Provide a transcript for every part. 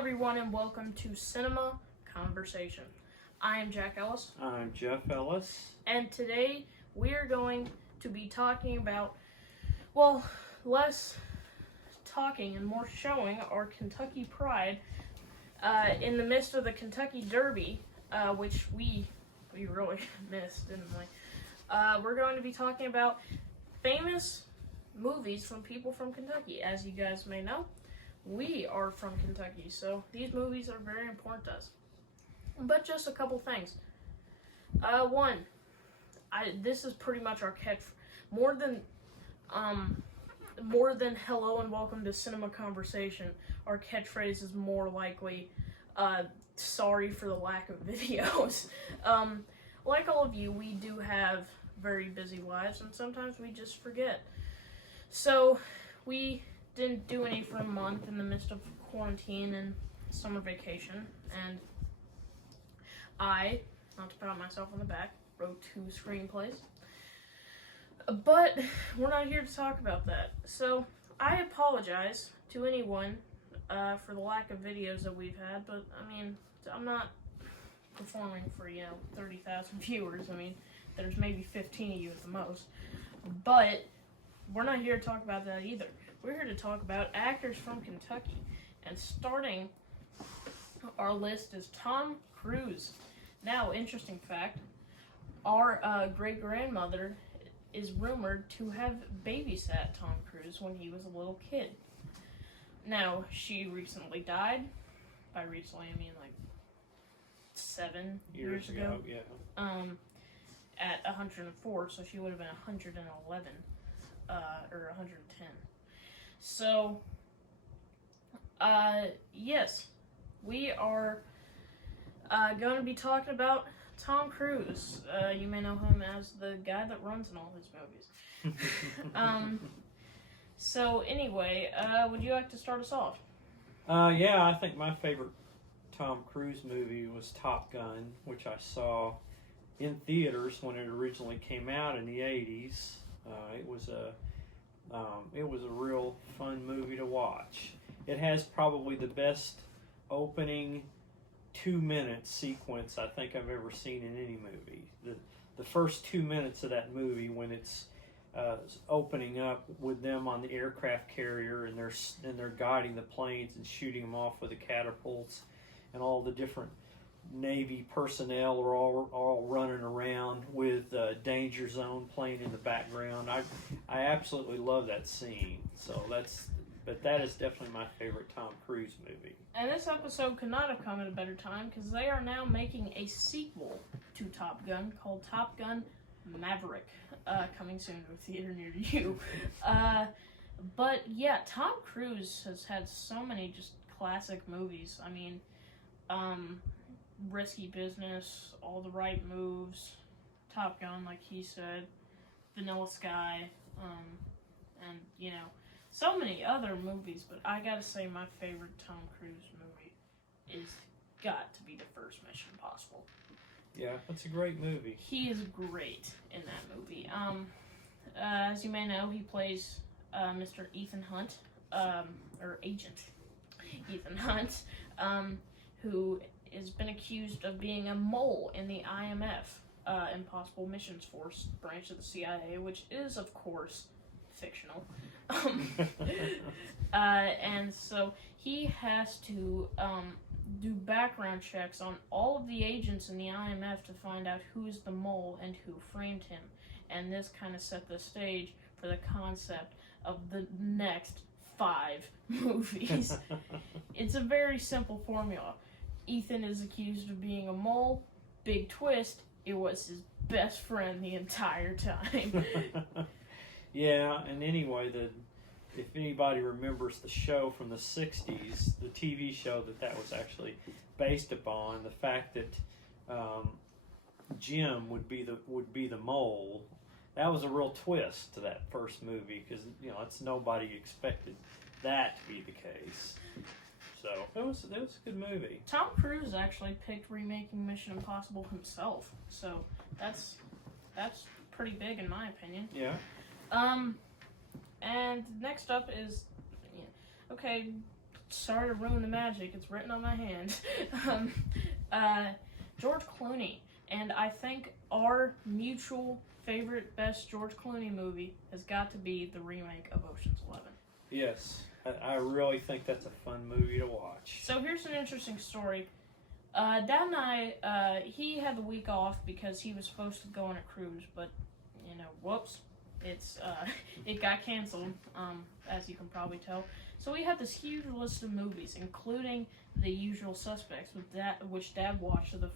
everyone, and welcome to Cinema Conversation. I am Jack Ellis. I'm Jeff Ellis. And today we are going to be talking about, less talking and more showing our Kentucky pride in the midst of the Kentucky Derby, which we really missed, didn't we? We're going to be talking about famous movies from people from Kentucky. As you guys may know, we are from Kentucky, so these movies are very important to us. But just a couple things. This is pretty much our catch. More than hello and welcome to Cinema Conversation, our catchphrase is more likely sorry for the lack of videos. Like all of you, we do have very busy lives, and sometimes we just forget. So we didn't do any for a month in the midst of quarantine and summer vacation, and I, not to pat myself on the back, wrote 2 screenplays. But we're not here to talk about that. So I apologize to anyone for the lack of videos that we've had, but I mean, I'm not performing for 30,000 viewers. I mean, there's maybe 15 of you at the most. But we're not here to talk about that either. We're here to talk about actors from Kentucky. And starting our list is Tom Cruise. Now, interesting fact, our great-grandmother is rumored to have babysat Tom Cruise when he was a little kid. Now, she recently died. By recently, I mean like 7 years ago. Yeah. At 104, so she would have been 111, or 110. So, yes, we are going to be talking about Tom Cruise. You may know him as the guy that runs in all his movies. So anyway, would you like to start us off? Yeah, I think my favorite Tom Cruise movie was Top Gun, which I saw in theaters when it originally came out in the 80s. It was a real fun movie to watch. It has probably the best opening 2-minute sequence I think I've ever seen in any movie. The first 2 minutes of that movie, when it's opening up with them on the aircraft carrier and they're guiding the planes and shooting them off with the catapults, and all the different Navy personnel are all running around with Danger Zone playing in the background. I absolutely love that scene. So that is definitely my favorite Tom Cruise movie. And this episode could not have come at a better time, because they are now making a sequel to Top Gun called Top Gun Maverick, coming soon to a theater near you. But yeah, Tom Cruise has had so many just classic movies. I mean, Risky Business, All the Right Moves, Top Gun, like he said, Vanilla Sky, and so many other movies. But I gotta say, my favorite Tom Cruise movie is got to be the first Mission Impossible. Yeah, that's a great movie. He is great in that movie. As you may know, he plays Mr. Ethan Hunt, or Agent Ethan Hunt, who has been accused of being a mole in the IMF, Impossible Missions Force branch of the CIA, which is, of course, fictional. And so he has to do background checks on all of the agents in the IMF to find out who's the mole and who framed him. And this kind of set the stage for the concept of the next 5 movies. It's a very simple formula. Ethan is accused of being a mole. Big twist, it was his best friend the entire time. Yeah, and anyway, if anybody remembers the show from the 60s, the TV show that was actually based upon, the fact that Jim would be the mole, that was a real twist to that first movie, because nobody expected that to be the case. So it was a good movie. Tom Cruise actually picked remaking Mission Impossible himself, so that's pretty big in my opinion. Yeah. And next up is, okay, sorry to ruin the magic. It's written on my hand. George Clooney. And I think our mutual favorite, best George Clooney movie has got to be the remake of Ocean's 11. Yes, I really think that's a fun movie to watch. So here's an interesting story. Dad and I, he had the week off because he was supposed to go on a cruise, but, whoops, it got canceled, as you can probably tell. So we had this huge list of movies, including The Usual Suspects, which Dad watched for the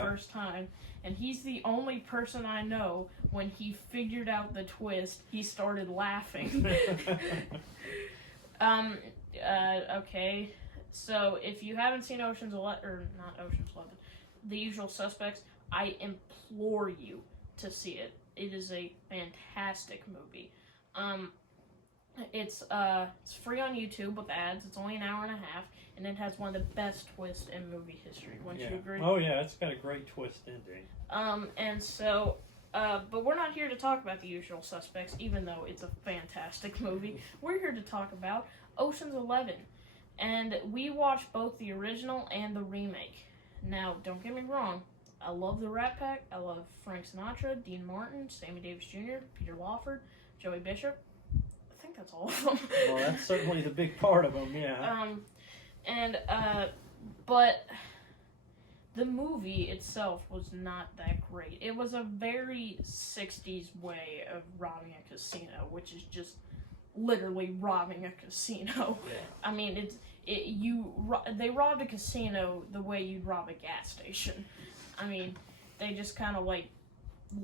first time, and he's the only person I know when he figured out the twist, he started laughing. Okay. So, if you haven't seen Ocean's 11, or not Ocean's 11, The Usual Suspects, I implore you to see it. It is a fantastic movie. It's free on YouTube with ads. It's only an hour and a half, and it has one of the best twists in movie history. Wouldn't you agree? Oh yeah, it's got a great twist ending. And so, but we're not here to talk about The Usual Suspects, even though it's a fantastic movie. We're here to talk about Ocean's 11. And we watched both the original and the remake. Now, don't get me wrong, I love the Rat Pack. I love Frank Sinatra, Dean Martin, Sammy Davis Jr., Peter Lawford, Joey Bishop. I think that's all of them. Well, that's certainly the big part of them, yeah. But the movie itself was not that great. It was a very 60s way of robbing a casino, which is just literally robbing a casino. Yeah. I mean, they robbed a casino the way you'd rob a gas station. I mean, they just kind of like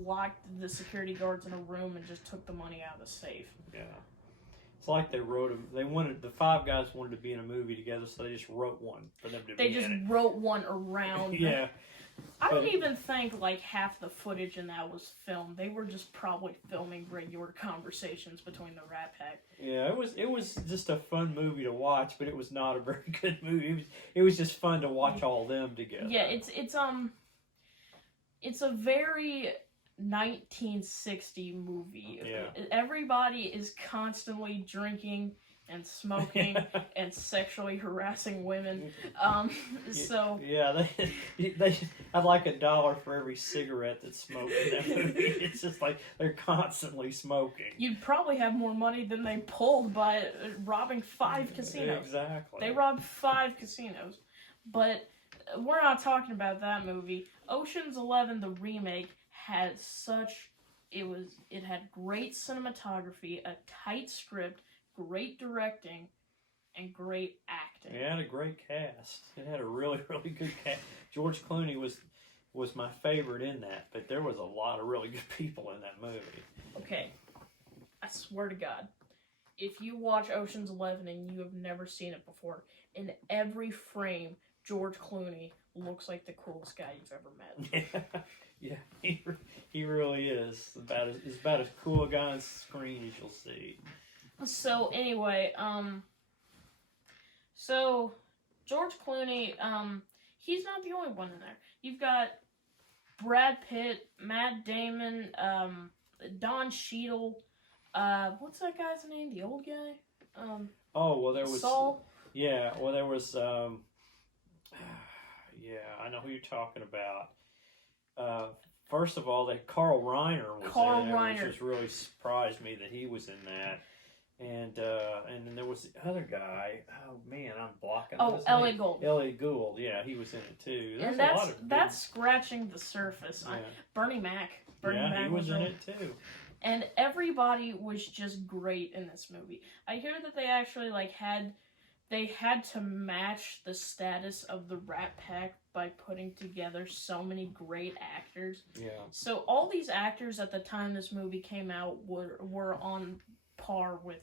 locked the security guards in a room and just took the money out of the safe. Yeah. It's like they wrote them. The five guys wanted to be in a movie together, so they just wrote one for them to be in it. They just wrote one around. Yeah. I don't even think like half the footage in that was filmed. They were just probably filming regular conversations between the Rat Pack. Yeah, it was just a fun movie to watch, but it was not a very good movie. It was just fun to watch all of them together. Yeah, it's a very 1960 movie. Yeah. Everybody is constantly drinking and smoking and sexually harassing women. So yeah, they had like $1 for every cigarette that's smoked in that movie. It's just like they're constantly smoking. You'd probably have more money than they pulled by robbing 5 casinos. Exactly. They robbed 5 casinos, but we're not talking about that movie. Ocean's 11, the remake, had it had great cinematography, a tight script, great directing, and great acting. It had a great cast. It had a really, really good cast. George Clooney was my favorite in that, but there was a lot of really good people in that movie. Okay, I swear to God, if you watch Ocean's 11 and you have never seen it before, in every frame, George Clooney looks like the coolest guy you've ever met. Yeah, he really is. He's about as cool a guy on screen as you'll see. So anyway, so George Clooney, he's not the only one in there. You've got Brad Pitt, Matt Damon, Don Cheadle, what's that guy's name? The old guy? There was Saul? Yeah, well there was yeah, I know who you're talking about. First of all, Carl Reiner was in it, which just really surprised me that he was in that. And then there was the other guy. Oh man, I'm blocking. Oh, Elliot Gould. Elliot Gould, yeah, he was in it too. There's and that's scratching the surface. Yeah. Bernie Mac. He was in it too. And everybody was just great in this movie. I hear that they actually had to match the status of the Rat Pack by putting together so many great actors. Yeah. So all these actors at the time this movie came out were on par with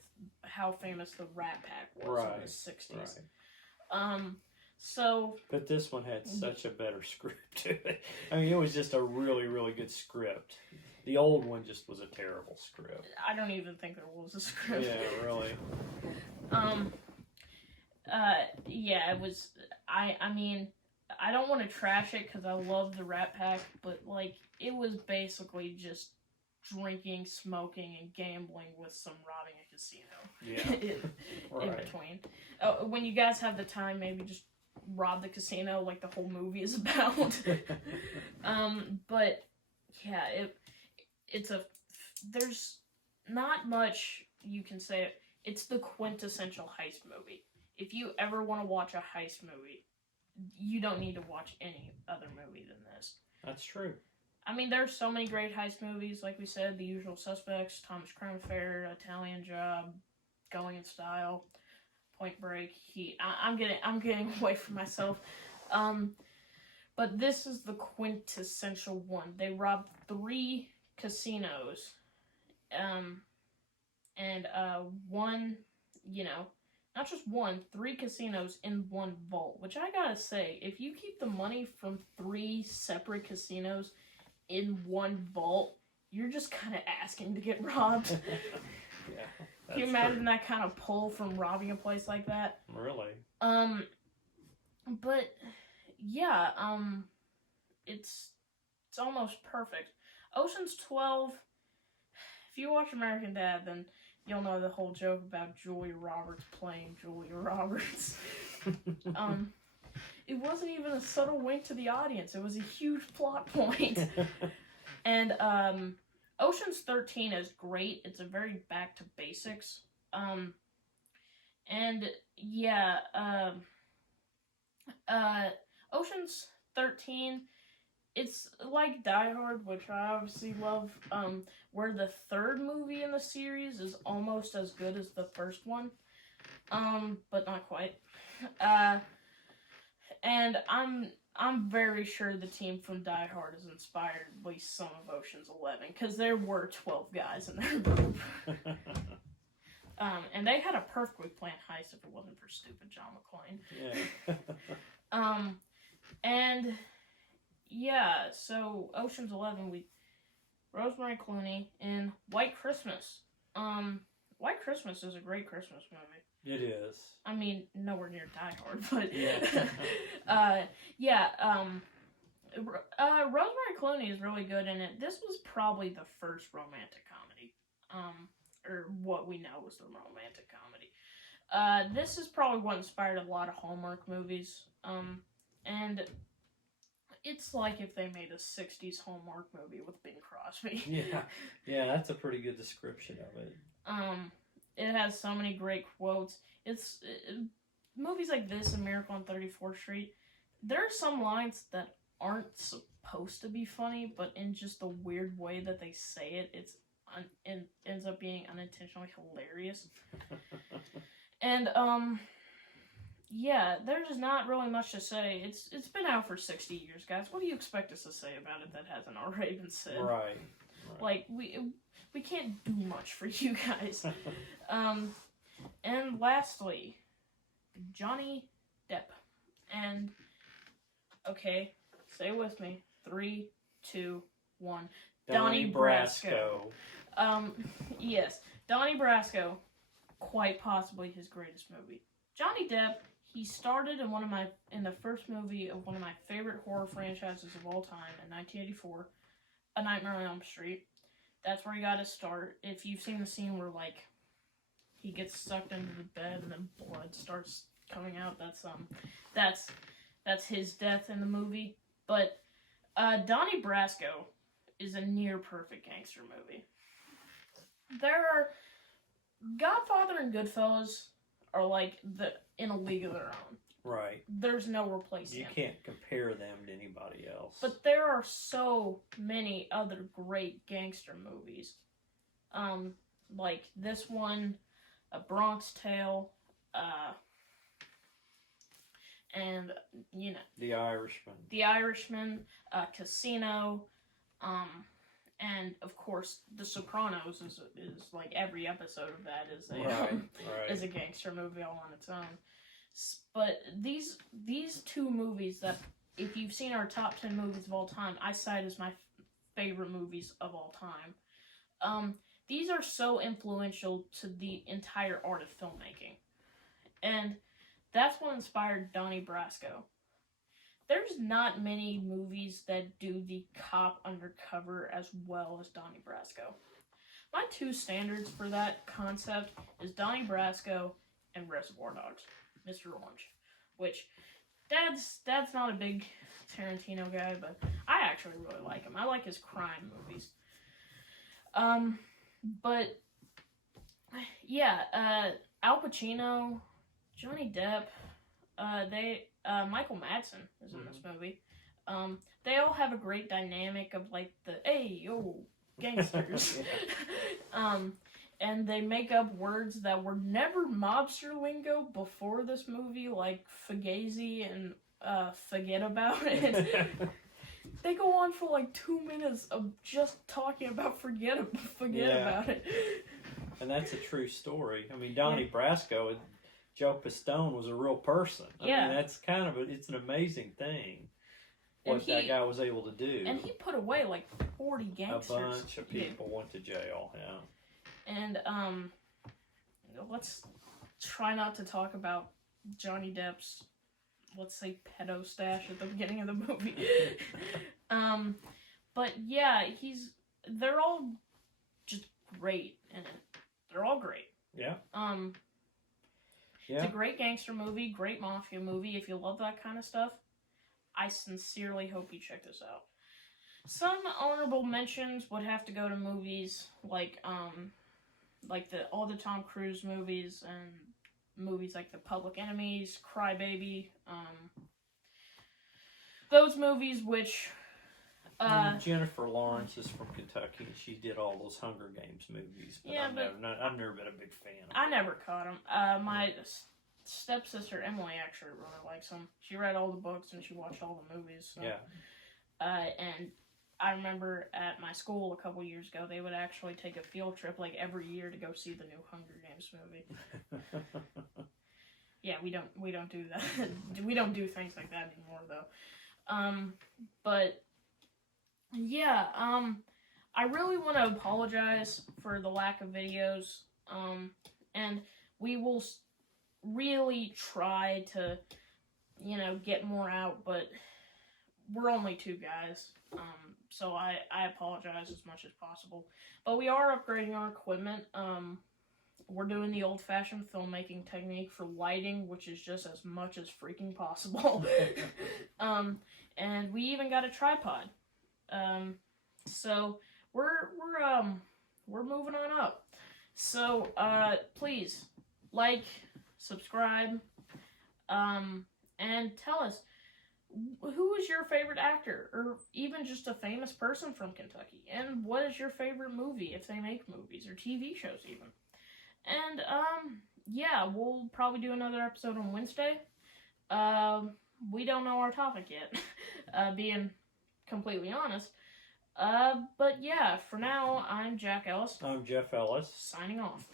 how famous the Rat Pack was in the 60s. Right. But this one had such a better script to it. I mean, it was just a really, really good script. The old one just was a terrible script. I don't even think there was a script. Yeah, really. Yeah, it was. I mean, I don't want to trash it because I love the Rat Pack, but like, it was basically just drinking, smoking, and gambling with some robbing a casino Yeah. in between. When you guys have the time, maybe just rob the casino like the whole movie is about. But yeah, there's not much you can say. It's the quintessential heist movie. If you ever want to watch a heist movie, you don't need to watch any other movie than this. That's true. I mean, there's so many great heist movies, like we said, The Usual Suspects, Thomas Crown Affair, Italian Job, Going in Style, Point Break, Heat. I'm getting away from myself. But this is the quintessential one. They robbed 3 casinos, and one, not just one, 3 casinos in one vault. Which I gotta say, if you keep the money from 3 separate casinos in one vault, you're just kind of asking to get robbed. Yeah. Can you imagine that kind of pull from robbing a place like that? Really? But yeah, it's almost perfect. Ocean's 12. If you watch American Dad, then you'll know the whole joke about Julia Roberts playing Julia Roberts. It wasn't even a subtle wink to the audience. It was a huge plot point. And Ocean's 13 is great. It's a very back to basics. And yeah, Ocean's 13, it's like Die Hard, which I obviously love, where the 3rd movie in the series is almost as good as the first one, but not quite. And I'm very sure the team from Die Hard has inspired at least some of Ocean's 11, because there were 12 guys in their group. And they had a perfectly planned heist if it wasn't for stupid John McClane. Yeah. And yeah, so Ocean's 11, Rosemary Clooney in White Christmas. White Christmas is a great Christmas movie. It is. I mean, nowhere near Die Hard, but yeah. Rosemary Clooney is really good in it. This was probably the first romantic comedy, or what we know was the romantic comedy. This is probably what inspired a lot of Hallmark movies, and it's like if they made a 60s Hallmark movie with Bing Crosby. Yeah, that's a pretty good description of it. It has so many great quotes. Movies like this and Miracle on 34th Street, there are some lines that aren't supposed to be funny, but in just the weird way that they say it, it ends up being unintentionally hilarious. And, yeah, there's not really much to say. It's been out for 60 years, guys. What do you expect us to say about it that hasn't already been said? Right. Like, we can't do much for you guys. And lastly, Johnny Depp. And, okay, say it with me. 3, 2, 1. Donnie Brasco. Yes, Donnie Brasco, quite possibly his greatest movie. Johnny Depp, he started in the first movie of one of my favorite horror franchises of all time in 1984, A Nightmare on Elm Street. That's where he got his start. If you've seen the scene where, like, he gets sucked into the bed and then blood starts coming out, that's his death in the movie. But Donnie Brasco is a near perfect gangster movie. Godfather and Goodfellas are like in a league of their own. Right. There's no replacing them. You can't compare them to anybody else. But there are so many other great gangster movies. Like this one, A Bronx Tale, and, you know... The Irishman. The Irishman, Casino, and, of course, The Sopranos is like every episode of that is a gangster movie all on its own. But these 2 movies that, if you've seen our top 10 movies of all time, I cite as my favorite movies of all time. These are so influential to the entire art of filmmaking. And that's what inspired Donnie Brasco. there's not many movies that do the cop undercover as well as Donnie Brasco. My two standards for that concept is Donnie Brasco and Reservoir Dogs, Mr. Orange, which Dad's not a big Tarantino guy, but I actually really like him. I like his crime movies. But yeah, Al Pacino, Johnny Depp, Michael Madsen is in this movie. They all have a great dynamic of like the hey yo gangsters. And they make up words that were never mobster lingo before this movie, like fugazi and forget about it. They go on for like 2 minutes of just talking about forget about it. And that's a true story. I mean, Donnie Brasco, Joe Pistone was a real person. I mean, that's kind of it's an amazing thing what that guy was able to do. And he put away like 40 gangsters. A bunch of people went to jail, yeah. And let's try not to talk about Johnny Depp's, let's say, pedo stash at the beginning of the movie. But yeah, they're all just great in it. They're all great. Yeah. It's a great gangster movie, great mafia movie. If you love that kind of stuff, I sincerely hope you check this out. Some honorable mentions would have to go to movies like all the Tom Cruise movies and movies like The Public Enemies, Cry Baby, those movies which Jennifer Lawrence is from Kentucky and she did all those Hunger Games movies. But I've never been a big fan of them. I never caught them. My stepsister Emily actually really likes them. She read all the books and she watched all the movies. So. Yeah. And I remember at my school a couple years ago, they would actually take a field trip like every year to go see the new Hunger Games movie. Yeah, we don't do that. We don't do things like that anymore though. But yeah, I really want to apologize for the lack of videos. And we will really try to, get more out, but we're only two guys. So I apologize as much as possible. But we are upgrading our equipment. We're doing the old-fashioned filmmaking technique for lighting, which is just as much as freaking possible. And we even got a tripod. So we're moving on up. So please like, subscribe, and tell us, who is your favorite actor, or even just a famous person from Kentucky, and what is your favorite movie, if they make movies, or TV shows even. And, yeah, we'll probably do another episode on Wednesday. We don't know our topic yet, being completely honest. But yeah, for now, I'm Jack Ellis. I'm Jeff Ellis. Signing off.